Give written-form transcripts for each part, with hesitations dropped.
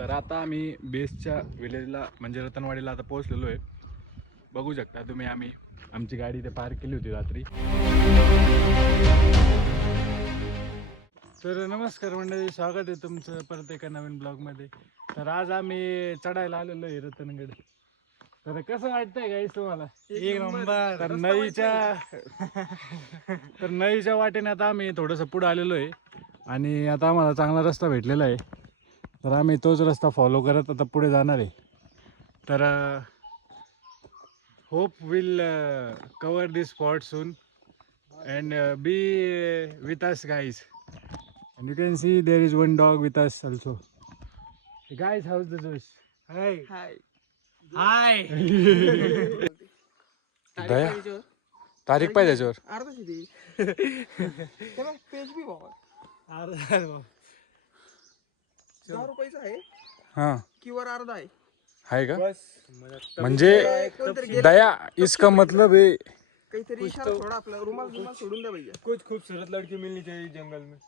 तर आता आम्ही बेसच्या विलेजला म्हणजे रतनवाडीला आता पोहोचलेलो आहे. बघू शकता तुम्ही, आम्ही आमची गाडी इथे पार्क केली होती रात्री. तर नमस्कार मंडळी, स्वागत आहे तुमचं परत एका नवीन ब्लॉगमध्ये. तर आज आम्ही चढायला आलेलो आहे रतनगड. तर कसं वाटतंय गाईस तुम्हाला? एक नंबर. तर नईच्या वाटेने आता आम्ही थोडंसं पुढं आलेलो आहे आणि आता आम्हाला चांगला रस्ता भेटलेला आहे. तर आम्ही तोच रस्ता फॉलो करत आता पुढे जाणार आहे. तर hope will cover this spot soon and B with us guys. And you can see there is one dog with us also. Hey guys, how's the juice? हाय हाय दया तारीख पाहिजे त्याच्यावर. अर्धा किती पेज बी बाबा ₹10 आहे हां किंवा अर्धा आहे आहे का? बस म्हणजे कोणतरी गेलं दया इसका मतलब है. काहीतरी इशारा थोडा आपला रुमाल सोडून द्या भैया. कुछ खूबसूरत लड़की मिलनी चाहिए जंगल में.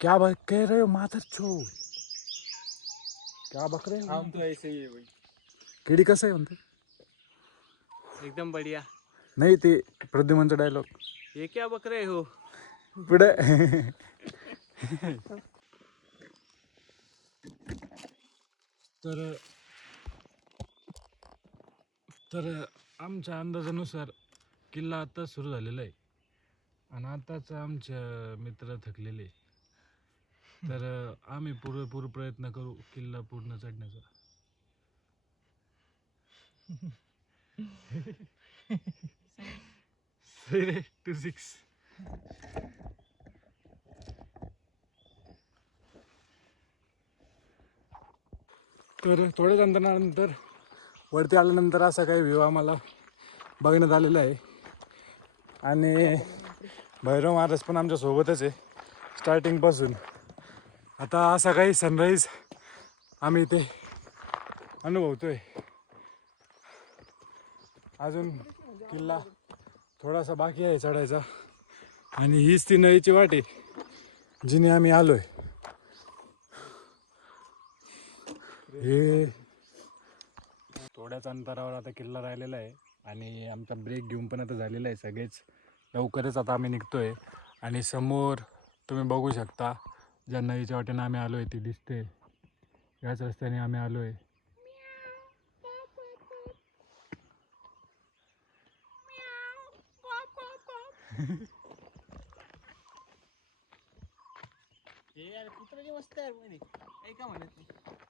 क्या बात कह रहे हो माधर छो? क्या बक रहे हो? हम तो ऐसे ही है भाई. किडी कसं आहे म्हणते? एकदम बढ़िया. नाही ते प्रद्युमनचा डायलॉग ये क्या बक रहे हो? पुढे. तर आमच्या अंदाजानुसार किल्ला आत्ताच सुरू झालेला आहे आणि आत्ताच आमचे मित्र थकलेले. तर आम्ही पुरेपूर प्रयत्न करू किल्ला पूर्ण चढण्याचा. 6 तर थोड्याच अंतरानंतर वरती आल्यानंतर असा काही व्ह्यू आम्हाला बघण्यात आलेला आहे आणि भैरव महाराज पण आमच्या सोबतच आहे स्टार्टिंगपासून. आता असा काही सनराईज आम्ही इथे अनुभवतोय. अजून किल्ला थोडासा बाकी आहे चढायचा आणि हीच ती नळीची वाट आहे जिने आम्ही आलोय. हे थोड्याच अंतरावर आता किल्ला राहिलेला आहे आणि आमचा ब्रेक घेऊन पण आता झालेला आहे. सगळेच लवकरच आता आम्ही निघतोय आणि समोर तुम्ही बघू शकता ज्या नदीच्या वाटेने आम्ही आलो आहे ती दिसते. याच रस्त्याने आम्ही आलो आहे.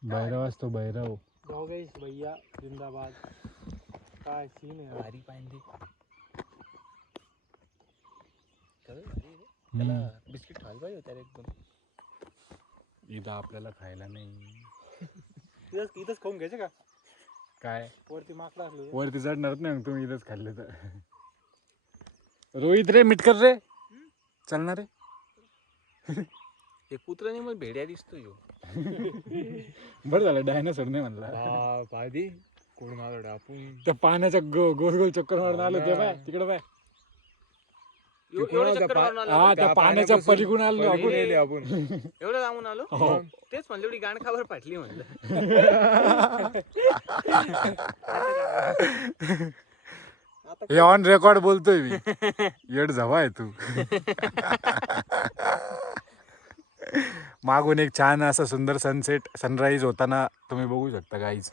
भैरव असतो भैरव. गाइस भैया जिंदाबाद. काय सीन आहे भारी पांडे. त्याला बिस्किट खायला पाहिजे होत्या एकदम. इथं आपल्याला खायला नाही. इथंच खाऊन घ्यायचे का? काय वरती माकला असलो वरती चढणार नाही मग तुम्ही इथंच खाल्ले तर. रोहित रे मिटकर रे चालणार रे. हे कुत्र्याने मग भेड्या दिसतो यो. बरं झालं डायनासोर नाही म्हणला. पादी कोण आलो आपण त्या पाण्याच्या गोल गोल चक्कर मारून आलो ते बाय तिकडे बाय. हा त्या पाण्याच्या पलीकडून आलो आपण. एवढं लांबून आलो. हो. तेच म्हणलं एवढी गाण खाबर फाटली म्हणलं. हे ऑन रेकॉर्ड बोलतोय मी. येड झवा आहे तू. मागून एक छान असा सुंदर सनसेट सनराईज होताना तुम्ही बघू शकता गाईज.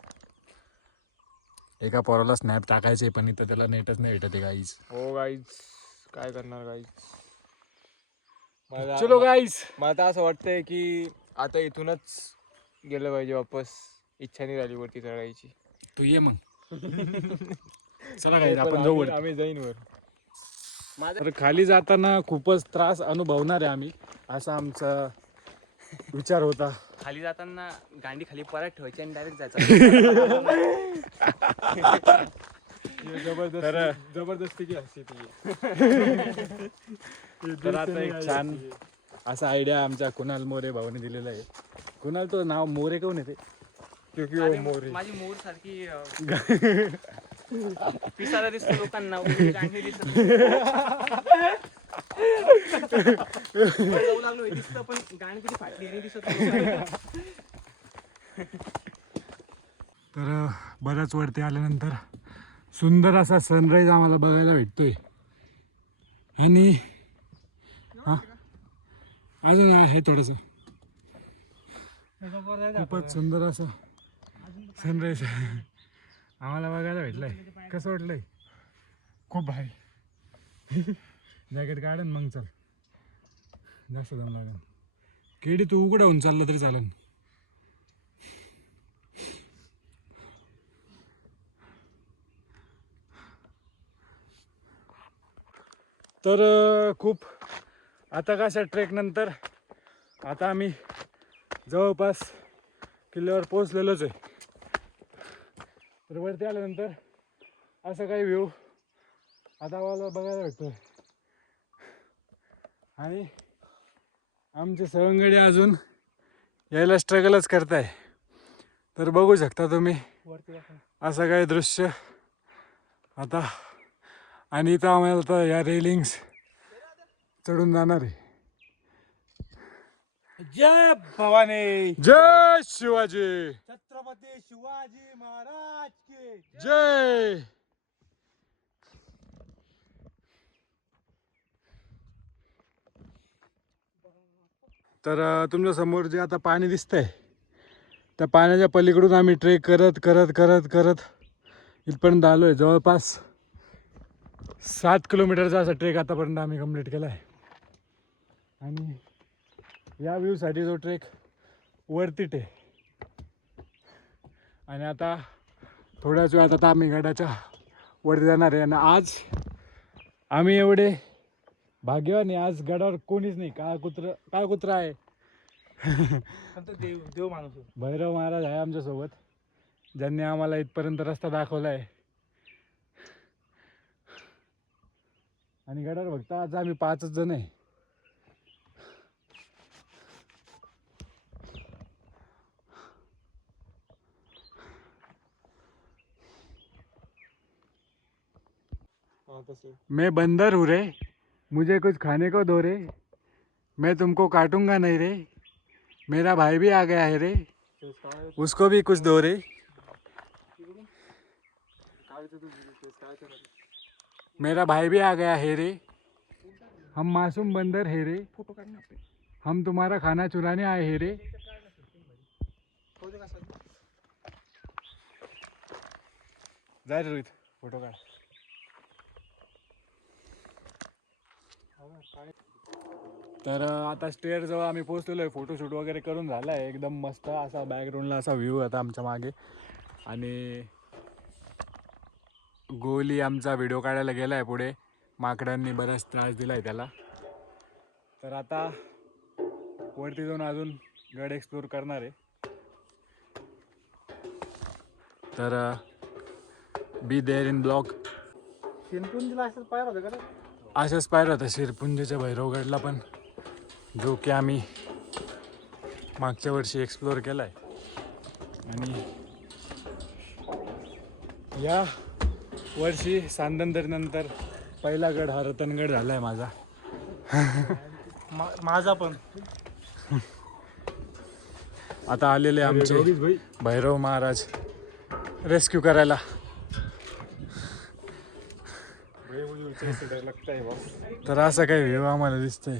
एका पोराला स्नॅप टाकायचे पण इथं त्याला नेटच नाही भेटत आहे गाईज. हो गाईज काय करणार गाईज. चलो गाईज. मला तर असं वाटतंय की आता इथूनच गेलं पाहिजे वापस. इच्छा नाही झाली वरती चढायची. तू ये मग. चला गाईज आपण जाऊ वरती. आम्ही जाईन वर. तर खाली जाताना खूपच त्रास अनुभवणार आहे आम्ही असा आमचा विचार होता. खाली जाताना गांडी खाली परत ठेवायची आणि डायरेक्ट जायचं. जबरदस्ती की हसी ती. तर आता एक छान असा आयडिया आमच्या कुणाल मोरे भाऊने दिलेला आहे. कुणाल तो नाव मोरे कोण येते? माझी मोर सारखी पिसारा दिसतो लोकांना. गांडी दिसत लागलो दिसत पण गाणी किती फाटली आणि दिसत. तर बऱ्याच वरती आल्यानंतर सुंदर असा सनराईज आम्हाला बघायला भेटतोय. आणि हा अजून आहे थोडंसं. खूपच सुंदर असं सनराईज आम्हाला बघायला भेटलंय. कसं वाटलंय? खूप भारी. जॅकेट काढन मग चल, जास्त दम लागेल. केडी तू उघडं होऊन चाललं तरी चालेल. तर खूप आता कशा ट्रेक नंतर आता आम्ही जवळपास किल्ल्यावर पोहोचलेलोच आहे. तर वरती आल्यानंतर असं काही व्ह्यू आता आम्हाला बघायला भेटतोय. आणि आमचे सवंगडी अजून यायला स्ट्रगलच करताय. तर बघू शकता तुम्ही असं काही दृश्य आता. आणि इथं आम्हाला तर या रेलिंग्स चढून जाणार आहे. जय भवानी, जय शिवाजी, छत्रपती शिवाजी महाराज की जय. तर तुमच्या समोर जे आता पाणी दिसतंय त्या पाण्याच्या पलीकडून आम्ही ट्रेक करत करत करत करत इथपर्यंत आलो आहे. जवळपास 7 किलोमीटरचा असा ट्रेक आतापर्यंत आम्ही कंप्लीट केला आहे. आणि या व्ह्यूसाठी जो ट्रेक वरतीट आहे. आणि आता थोड्याच वेळात आता आम्ही गडाच्या वरती जाणार आहे. आणि आज आम्ही एवढे भाग्यवान आहे, आज गडावर कोणीच नाही. काळ कुत्रा आहे. देव माणूस भैरव महाराज आहे आमच्यासोबत, ज्यांनी आम्हाला इथपर्यंत रस्ता दाखवला आहे. आणि गडावर फक्त आज आम्ही 5च जण आहे. मैं बंदर हूँ रे, मुझे कुछ खाने को दो रे, मैं तुमको काटूंगा नहीं रे, मेरा भाई भी आ गया है रे, उसको भी कुछ दो रे, मेरा भाई भी आ गया है रे, हम मासूम बंदर है रे, फोटो काढ ना आपले. हम तुम्हारा खाना चुराने आए हैं रे. जाय रे रोहित, फोटो काढ. तर आता स्टेअर जवळ आम्ही पोहोचलेलो आहे. फोटोशूट वगैरे करून झाला आहे. एकदम मस्त असा बॅकग्राऊंडला असा व्ह्यू आता आमच्या मागे. आणि गोली आमचा व्हिडिओ काढायला गेला आहे पुढे. माकडांनी बराच त्रास दिला आहे त्याला. तर आता वरती जाऊन अजून गड एक्सप्लोर करणार आहे. तर बी देअर इन ब्लॉग. शिरपुंजीला असंच पाहिलं होतं का रे? अशाच पाहिलं होतं शिरपुंजीच्या भैरवगडला पण, जो की आम्ही मागच्या वर्षी एक्सप्लोअर केला आहे. आणि या वर्षी सांदनदरीनंतर पहिला गड हा रतनगड झाला आहे माझा. माझा पण. आता आलेले आमचे भैरव महाराज रेस्क्यू करायला. तर असं काही व्ह्यू आम्हाला दिसतंय.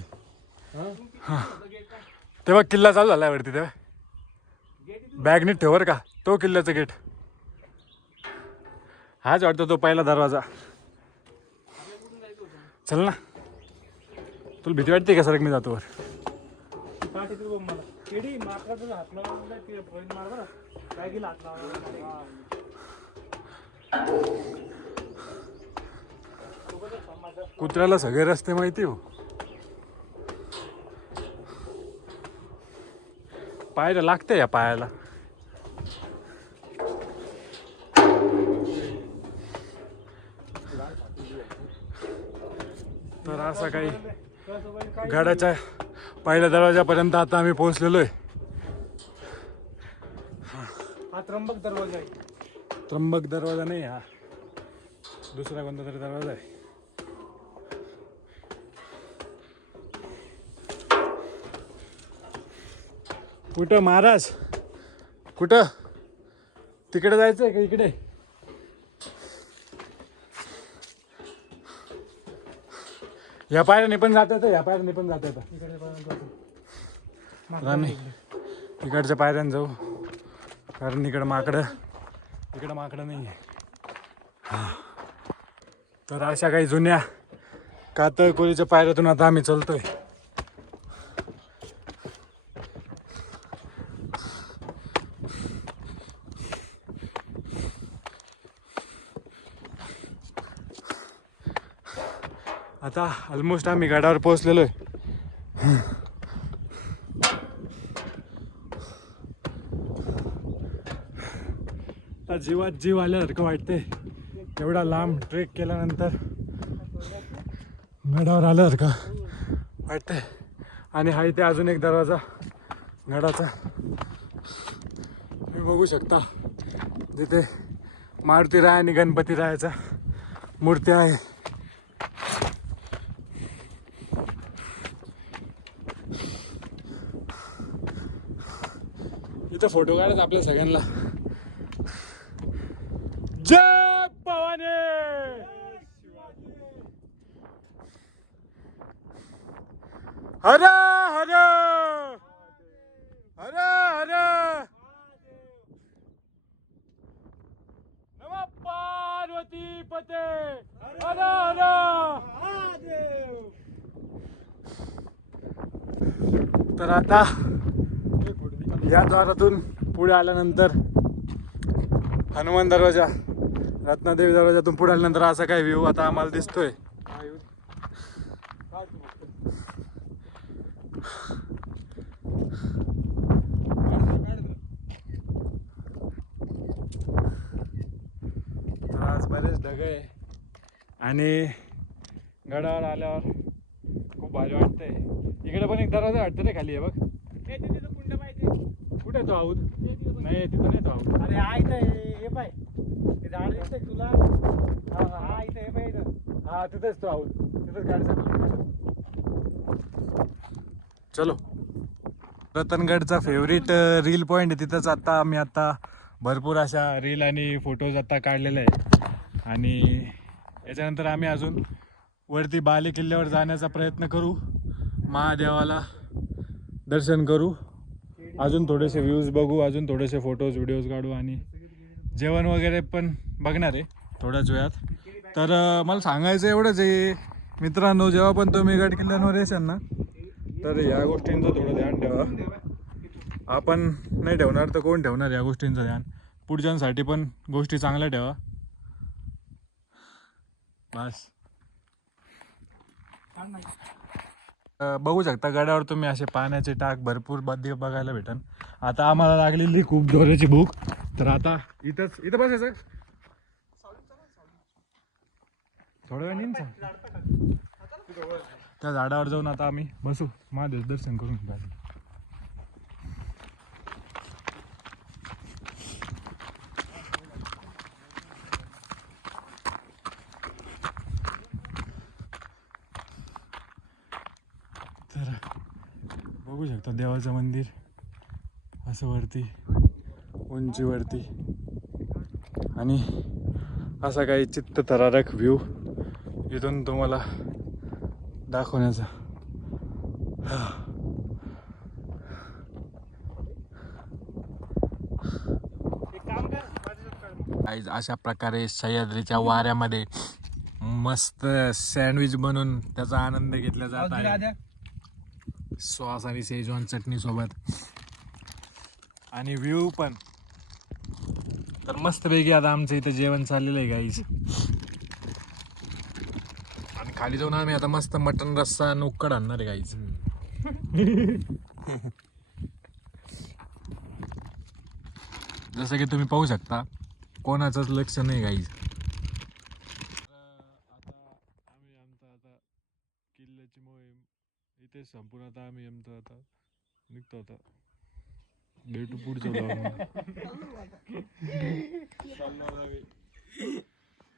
तेव्हा किल्ला चालू झाला वरती. तेव्हा बॅग नीट ठेवर का, तो किल्ल्याचं गेट हाच वाटतं, तो पहिला दरवाजा. चल ना, तुला भीती वाटते का? सरक मी जातो वर. कुत्र्याला सगळे रस्ते माहिती हो. पायाला लागते या पायाला. तर असं काही गडाच्या पहिल्या दरवाजापर्यंत आता आम्ही पोहोचलेलो आहे. हा त्र्यंबक दरवाजा आहे. त्र्यंबक दरवाजा नाही, हा दुसरा कोणता तरी दरवाजा आहे. कुठं महाराज, कुठं तिकडे जायचंय का इकडे? या पायऱ्याने पण जात येतं, या पायऱ्याने पण जात येतं. आम्ही इकडच्या पायऱ्याने जाऊ, कारण इकडं माकडं नाही आहे. तर अशा काही जुन्या कातळ कोळीच्या पायऱ्यातून आता आम्ही चलतोय. आता ऑलमोस्ट आम्ही गडावर पोहोचलेलो आहे. जीवात जीव आल्यासारखं वाटते. एवढा लांब ट्रेक केल्यानंतर गडावर आल्यासारखं वाटतंय. आणि हा इथे अजून एक दरवाजा गडाचा तुम्ही बघू शकता, जिथे मारुतीराय आणि गणपतीरायाचा मूर्ती आहे. इथं फोटो काढायचा आपल्या सगळ्यांना. जय भवानी. हर हर हर हर नमः पार्वती पते. हर हर. तर आता या द्वारातून पुढे आल्यानंतर हनुमान दरवाजा, रत्नादेवी दरवाजातून पुढे आल्यानंतर असा काही व्ह्यू आता आम्हाला दिसतोय. तर आज बरेच ढग आहे आणि गडावर आल्यावर खूप भारी वाटतंय. इकडे पण एक दरवाजा वाटतं रे खाली आहे बघ. कुठे तो आऊत? नाही तिथं नाही तो आऊत. अरे हे पाय झाड दिसतंय तुला. हा इथं हे पाय इथं. हा तिथेच तो आऊत, तिथेच गाडी चालू. चलो. रतनगडचा फेवरेट रील पॉईंट आहे तिथंच. आता भरपूर अशा रील आणि फोटोज आता काढलेले आहे. आणि याच्यानंतर आम्ही अजून वरती बाले किल्ल्यावर जाण्याचा प्रयत्न करू, महादेवाला दर्शन करू, अजून थोडेसे व्ह्यूज बघू, अजून थोडेसे फोटोज व्हिडिओज काढू आणि जेवण वगैरे पण बघणार आहे थोड्याच वेळात. तर मला सांगायचं एवढंच आहे मित्रांनो, जेव्हा पण तुम्ही गड किल्ल्यांवर येशाल ना, तर या गोष्टींचं थोडं ध्यान ठेवा. आपण नाही ठेवणार तर कोण ठेवणार या गोष्टींचं ध्यान? पुढच्यांसाठी पण गोष्टी चांगल्या ठेवा बस. बघू शकता गडावर तुम्ही असे पाण्याचे टाक भरपूर बघायला भेटन. आता आम्हाला लागलेली खूप जोराची भूक, तर आता इथं बसायचं. थोड्या वेळ नेईन त्या झाडावर जाऊन आता आम्ही बसू, महादेव दर्शन करून. तर बघू शकता देवाचं मंदिर असं वरती उंचीवरती, आणि असा काही चित्तथरारक व्ह्यू इथून तुम्हाला दाखवण्याचा. अशा प्रकारे सह्याद्रीच्या वाऱ्यामध्ये मस्त सँडविच बनवून त्याचा आनंद घेतला जात आहे, सॉस आणि शेजवान चटणी सोबत. आणि व्ह्यू पण तर मस्त पैकी. आता आमचं इथं जेवण चाललेलं आहे गाईज, आणि खाली जाऊन आम्ही आता मस्त मटन रस्सा आणि उक्कड आणणार आहे गाईज. जसं की तुम्ही पाहू शकता कोणाचंच लक्ष नाही गाईज. आता आम्ही आता किल्ल्याची मोहीम इथे संपूर्ण आता आम्ही आता निघतो. आता भेटू पुढच्या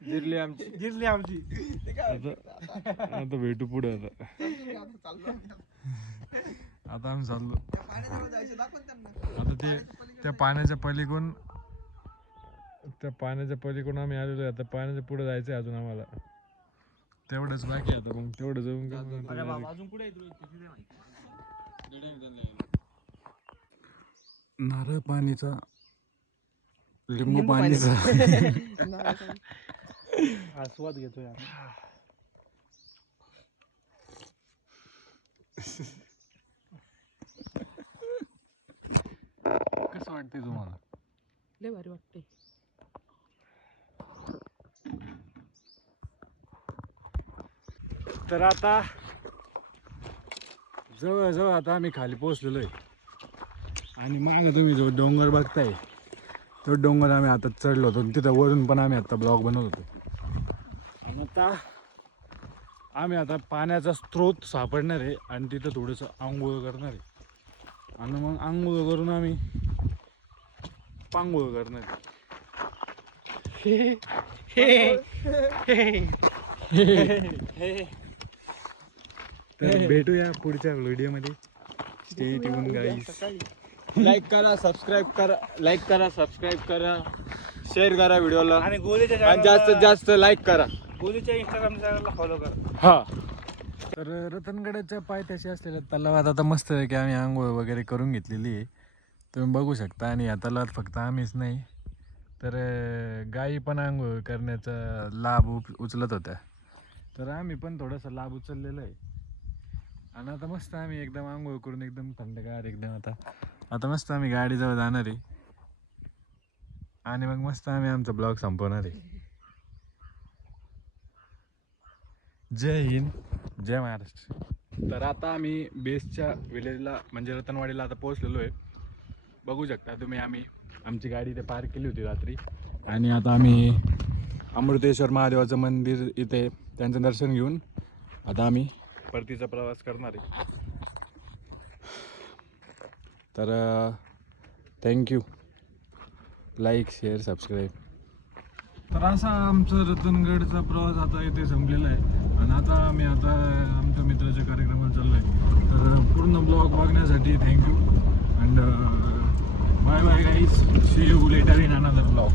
जिरली आमची. आता भेटू पुढे. आता आम्ही चाललो. आता ते त्या पाण्याच्या पलीकडून आम्ही आलेलो आहे. आता पाण्याच्या पुढे जायचं आहे अजून आम्हाला. तेवढंच बाकी आहे आता. मग तेवढं जाऊन का मग अरे बाबा direct अजून कुठे आहे तुझी नारळ पाणीचा लिंबू पाणीचा आस्वाद घेतोय आम्ही. कसं वाटतंय तुम्हाला? लय भारी वाटते. तर आता जवळ आता आम्ही खाली पोहोचलेलो आहे. आणि मागं तुम्ही जो डोंगर बघताय तो डोंगर आम्ही आता चढलो होतो. तिथं वरून पण आम्ही आता ब्लॉग बनवत होतो. आणि आता आम्ही आता पाण्याचा स्रोत सापडणार आहे आणि तिथं थोडंसं आंघोळ करणार आहे. आणि मग आंघोळ करून आम्ही पांघोळ करणार आहे. तर भेटूया पुढच्या व्हिडिओमध्ये. स्टे ट्यून गाईस. लाईक करा, सबस्क्राईब करा, सबस्क्राईब करा, शेअर करा व्हिडिओला आणि गोलीच्या आणि जास्तीत जास्त लाईक करा. गोलीच्या इंस्टाग्राम चॅनलला फॉलो करा. हा. तर रतनगडाच्या पायथ्याशी असलेल्या तलावात आता मस्त आहे की आम्ही आंघोळ वगैरे करून घेतलेली आहे. तुम्ही बघू शकता. आणि या तलावात फक्त आम्हीच नाही तर गायी पण आंघोळ करण्याचा लाभ उचलत होत्या. तर आम्ही पण थोडासा लाभ उचललेला आहे. आणि आता मस्त आम्ही एकदम आंघोळ करून एकदम थंडगार एकदम आता मस्त आम्ही गाडीजवळ जाणार आहे. आणि मग मस्त आम्ही आमचा ब्लॉग संपवणार आहे. जय हिंद, जय महाराष्ट्र. तर आता आम्ही बेसच्या विलेजला म्हणजे रतनवाडीला आता पोहोचलेलो आहे. बघू शकता तुम्ही. आम्ही आमची गाडी इथे पार्क केली होती रात्री. आणि आता आम्ही अमृतेश्वर महादेवाचं मंदिर इथे त्यांचं दर्शन घेऊन आता आम्ही परतीचा प्रवास करणार आहे. तर थँक्यू. Like, share, subscribe. तर असा आमचा रतनगडचा प्रवास आता इथे संपलेला आहे. आणि आता आम्ही आमच्या मित्राच्या कार्यक्रमात चाललो आहे. तर पूर्ण ब्लॉग बघण्यासाठी thank you. And bye bye guys. See you later in another blog.